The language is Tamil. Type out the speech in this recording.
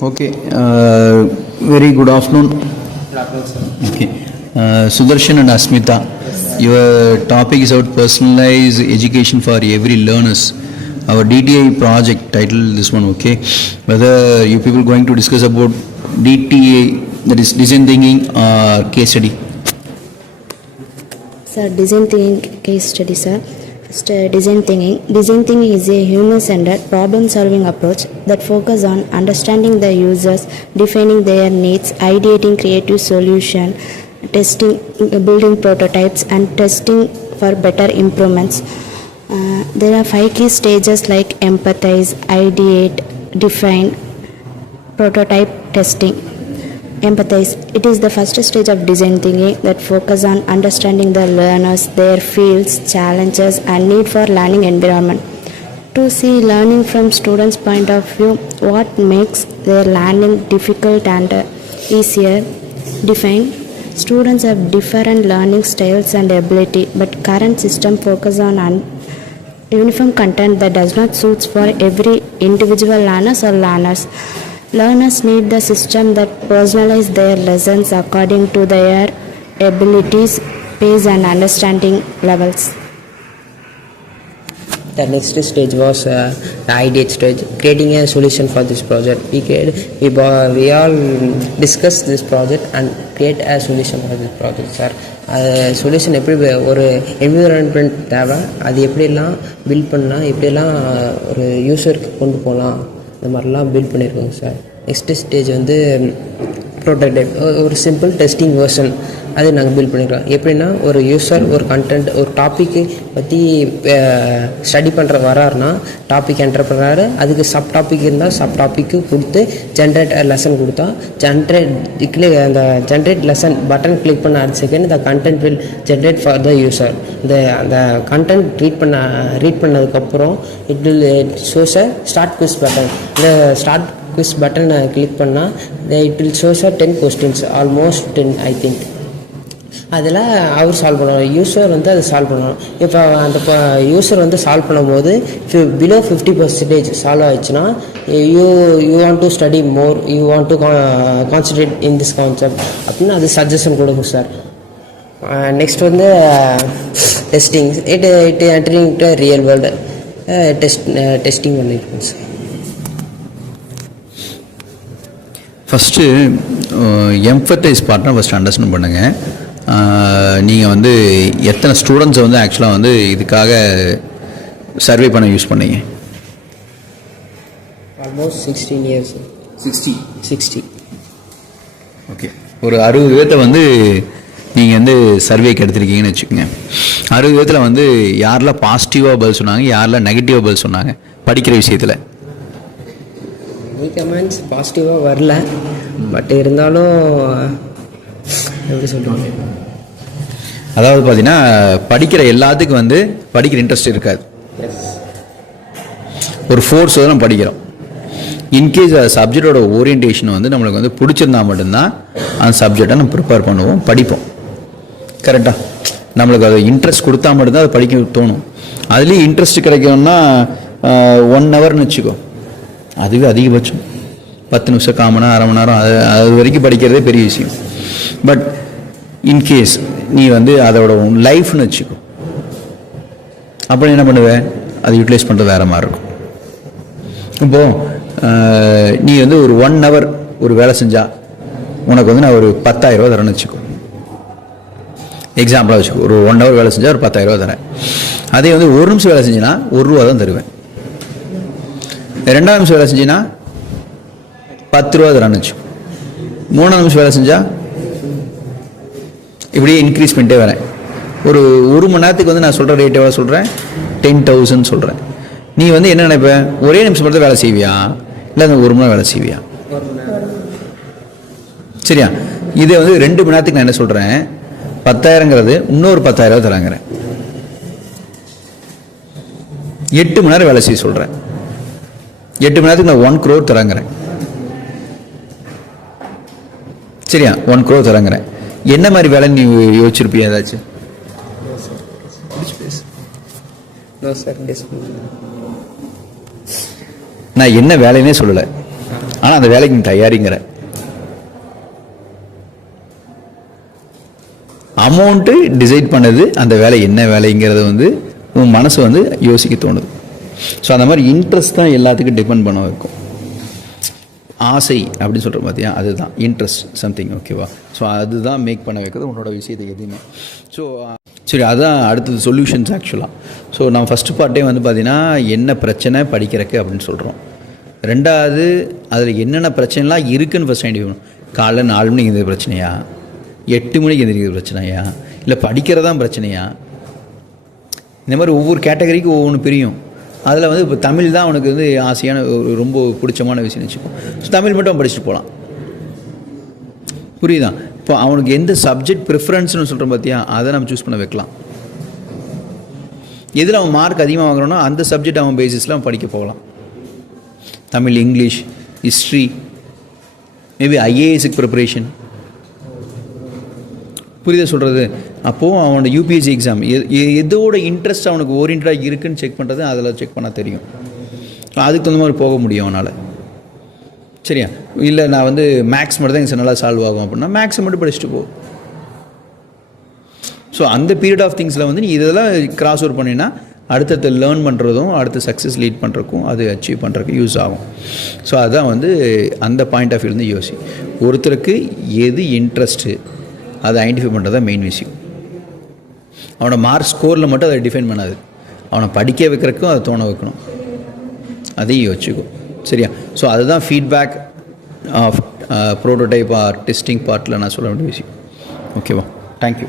Okay. Very good afternoon. Good afternoon, sir. Okay. Sudarshan and Asmita, your topic is about personalized education for every learners. Our DTI project title this one. Okay. Whether you people going to discuss about DTA, that is design thinking or case study. Sir, design thinking case study, sir. First, design thinking. Design thinking is a human-centered problem-solving approach that focuses on understanding the users, defining their needs, ideating creative solution, testing, building prototypes, and testing for better improvements. There are 5 key stages like empathize, ideate, define, prototype, testing. Empathize. It is the first stage of design thinking that focuses on understanding the learners, their fields, challenges, and need for learning environment. To see learning from students' point of view, what makes their learning difficult and easier. Define. Students have different learning styles and ability, but current system focuses on uniform content that does not suit for every individual learners or learners. Learners need the system that personalizes their lessons according to their abilities, pace, and understanding levels. The next stage was the ideate stage, creating a solution for this project. We all discussed this project and create a solution for this project, sir. Solution எப்படி ஒரு என்விரான்மெண்ட் தேவை, அது எப்படியெல்லாம் பில்ட் பண்ணலாம், எப்படியெல்லாம் ஒரு யூஸருக்கு கொண்டு போகலாம், இந்த மாதிரிலாம் பில்ட் பண்ணியிருக்கோங்க சார். நெக்ஸ்ட் ஸ்டேஜ் வந்து ப்ரோட்டோடைப், ஒரு சிம்பிள் டெஸ்டிங் வெர்ஷன் அது நாங்கள் பில்ட் பண்ணியிருக்கோம். எப்படின்னா ஒரு யூஸர் ஒரு கண்டென்ட் ஒரு டாப்பிக்கு பற்றி ஸ்டடி பண்ணுற வராருன்னா டாபிக் என்டர் பண்ணுறாரு, அதுக்கு சப் டாபிக் இருந்தால் சப் டாப்பிக்கு கொடுத்து ஜென்ரேட் லெசன் கொடுத்தா அந்த ஜென்ரேட் லெசன் பட்டன் கிளிக் பண்ண அடுத்த second the content will generate for the user. அந்த கண்டென்ட் ரீட் பண்ணதுக்கப்புறம் it will shows a start quiz button. இந்த ஸ்டார்ட் குவிஸ் பட்டனை கிளிக் பண்ணால் it will shows a 10 questions, almost 10 I think. அதில் அவர் சால்வ் பண்ணுவார், யூஸர் வந்து அதை சால்வ் பண்ணுவார். இப்போ அந்த யூஸர் வந்து சால்வ் பண்ணும்போது பிலோ 50% சால்வ் ஆயிடுச்சுன்னா you want to study more, you want to concentrate in this concept அப்படின்னு அது சஜஷன் கொடுக்கும் சார். நெக்ஸ்ட் வந்து testing. It entering to real world testing பண்ணியிருக்கோம் சார். ஃபஸ்ட்டு எம்ஃபத்தைஸ் பார்ட்னா ஃபஸ்ட்டு அண்டர்ஸ்டாண்ட் பண்ணுங்கள். நீங்கள் வந்து எத்தனை ஸ்டூடெண்ட்ஸை வந்து ஆக்சுவலாக வந்து இதுக்காக சர்வே பண்ண யூஸ் பண்ணீங்க? Almost 16 years. 60. ஓகே. ஒரு 60 பேர்த்தை வந்து நீங்கள் வந்து சர்வேக்கு எடுத்துருக்கீங்கன்னு வச்சுக்கோங்க. 60 பேர்த்தில் வந்து யாரெல்லாம் பாசிட்டிவாக பதில் சொன்னாங்க, யாரெல்லாம் நெகட்டிவாக பதில் சொன்னாங்க படிக்கிற விஷயத்தில்? கமெண்ட்ஸ் பாசிட்டிவாக வரல, பட் இருந்தாலும் எப்படி சொல்லுவாங்க, அதாவது பார்த்தீங்கன்னா படிக்கிற எல்லாத்துக்கும் வந்து படிக்கிற இன்ட்ரெஸ்ட் இருக்காது. ஒரு ஃபோர்ஸ் தான் நம்ம படிக்கிறோம். இன்கேஸ் அந்த சப்ஜெக்டோட ஓரியன்டேஷன் வந்து நம்மளுக்கு வந்து பிடிச்சிருந்தா மட்டும்தான் அந்த சப்ஜெக்டை நம்ம ப்ரிப்பேர் பண்ணுவோம், படிப்போம். கரெக்டாக நம்மளுக்கு அது இன்ட்ரெஸ்ட் கொடுத்தா மட்டும்தான் அது படிக்க தோணும். அதுலேயும் இன்ட்ரெஸ்ட் கிடைக்கணும்னா 1 hourன்னு வச்சுக்கோ, அதுவே அதிகபட்சம் 10 நிமிஷம், 1/4 மணி நேரம், அரை மணி நேரம், அது வரைக்கும் படிக்கிறதே பெரிய விஷயம். பட் இன்கேஸ் நீ வந்து அதோட லைஃப்னு வச்சுக்கோ, அப்புறம் என்ன பண்ணுவேன், அதை யூட்டிலைஸ் பண்ணுறது வேறு மாதிரி இருக்கும். இப்போது நீ வந்து ஒரு 1 hour ஒரு வேலை செஞ்சால் உனக்கு வந்து நான் ஒரு 10,000 ரூபா தரேன்னு வச்சுக்கோ. எக்ஸாம்பிளாக வச்சுக்கோ, ஒரு 1 hour வேலை செஞ்சால் ஒரு 10,000 ரூபா தரேன். அதே வந்து 1 நிமிஷம் வேலை செஞ்சின்னா 1 ரூபா தான் தருவேன். 2 நிமிஷம் வேலை செஞ்சின்னா 10 ரூபா தரான்னு வச்சுக்கோ. 3 நிமிஷம் வேலை செஞ்சால் இப்படியே இன்க்ரீஸ் பண்ணிட்டே வரேன். ஒரு மணி நேரத்துக்கு வந்து நான் சொல்கிற ரேட் எவ்வளோ சொல்கிறேன், 10,000 சொல்கிறேன். நீ வந்து என்ன நினைப்ப, ஒரே நிமிஷம் மட்டும் வேலை செய்வியா, இல்லை அந்த 1 மணி நேரம் வேலை செய்வியா? சரியா? இதே வந்து 2 மணி நேரத்துக்கு நான் என்ன சொல்கிறேன், 10,000ங்கிறது இன்னொரு 10,000 ரூபா தராங்கிறேன். 8 மணி நேரம் வேலை செய்ய சொல்கிறேன். 8 மணி நேரத்துக்கு நான் 1 crore தராங்கிறேன். சரியா? 1 crore தராங்கிறேன். என்ன மாதிரி வேலை நீ யோசிச்சிருப்பியா ஏதாச்சும்? நான் என்ன வேலைன்னே சொல்லலை, ஆனால் அந்த வேலைக்கு நீ தயாரிங்கிற அமௌண்ட்டு டிசைட் பண்ணது அந்த வேலை என்ன வேலைங்கிறத வந்து உன் மனசு வந்து யோசிக்க தோணுது. ஸோ அந்த மாதிரி இன்ட்ரெஸ்ட் தான் எல்லாத்துக்கும் டிபெண்ட் பண்ண வைக்கும். ஆசை அப்படின்னு சொல்கிற பார்த்தியா, அதுதான் இன்ட்ரெஸ்ட் சம்திங். ஓகேவா? ஸோ அதுதான் மேக் பண்ண வைக்கிறது உன்னோட விஷயத்தை எதுவுமே. ஸோ சரி, அதுதான் அடுத்தது சொல்யூஷன்ஸ் ஆக்சுவலாக. ஸோ நம்ம ஃபஸ்ட்டு பார்ட்டே வந்து பார்த்திங்கன்னா என்ன பிரச்சனை படிக்கிறக்கு அப்படின்னு சொல்கிறோம். ரெண்டாவது அதில் என்னென்ன பிரச்சனைலாம் இருக்குதுன்னு ஃபஸ்ட் ஐடியா பண்ணணும். காலைல 4 மணிக்கு எந்த பிரச்சனையா, 8 மணிக்கு எந்திரிக்கிறது பிரச்சனையா, இல்லை படிக்கிறதான் பிரச்சனையா, இந்த மாதிரி ஒவ்வொரு கேட்டகரிக்கும் ஒவ்வொன்று பிரியும். அதில் வந்து இப்போ தமிழ் தான் அவனுக்கு வந்து ஆசையான ஒரு ரொம்ப பிடிச்சமான விஷயம் வச்சுக்கோ. ஸோ தமிழ் மட்டும் படிச்சுட்டு போகலாம். புரியுதா? இப்போ அவனுக்கு எந்த சப்ஜெக்ட் ப்ரிஃபரன்ஸ்னு சொல்கிறோம் பார்த்தியா, அதை நம்ம சூஸ் பண்ண வைக்கலாம். எதில் அவன் மார்க் அதிகமாக வாங்குறானோ அந்த சப்ஜெக்ட் அவன் பேசிஸில் அவன் படிக்க போகலாம். தமிழ், இங்கிலீஷ், ஹிஸ்ட்ரி, மேபி ஐஏஎஸ்க்கு ப்ரிப்பரேஷன். புரியுதா சொல்கிறது? அப்போது அவனோட யூபிஎஸ்சி எக்ஸாம் எதோட இன்ட்ரெஸ்ட் அவனுக்கு ஓரியன்டாக இருக்குதுன்னு செக் பண்ணுறது அதில் செக் பண்ணால் தெரியும். அதுக்கு தகுந்த மாதிரி போக முடியும் அவனால். சரியா? இல்லை நான் வந்து மேக்ஸ் மட்டும் தான் எனக்கு நல்லா சால்வ் ஆகும் அப்படின்னா மேக்ஸை மட்டும் படிச்சுட்டு போ. ஸோ அந்த பீரியட் ஆஃப் திங்ஸில் வந்து நீ இதெல்லாம் கிராஸ் ஓவர் பண்ணினா அடுத்தடுத்து லேர்ன் பண்ணுறதும் அடுத்த சக்ஸஸ் லீட் பண்ணுறக்கும் அது அச்சீவ் பண்ணுறதுக்கு யூஸ் ஆகும். ஸோ அதுதான் வந்து அந்த பாயிண்ட் ஆஃப் வியூலேருந்து யோசி. ஒருத்தருக்கு எது இன்ட்ரெஸ்ட்டு அதை ஐடென்டிஃபை பண்ணுறது தான் மெயின் விஷயம். அவனோட மார்க் ஸ்கோரில் மட்டும் அதை டிஃபைன் பண்ணாது, அவனை படிக்க வைக்கிறதுக்கும் அதை தோண வைக்கணும். அதையும் யோசிச்சுக்கும். சரியா? ஸோ அதுதான் feedback of prototype or testing பார்ட்டில் நான் சொல்ல வேண்டிய விஷயம். ஓகேவா? தேங்க்யூ.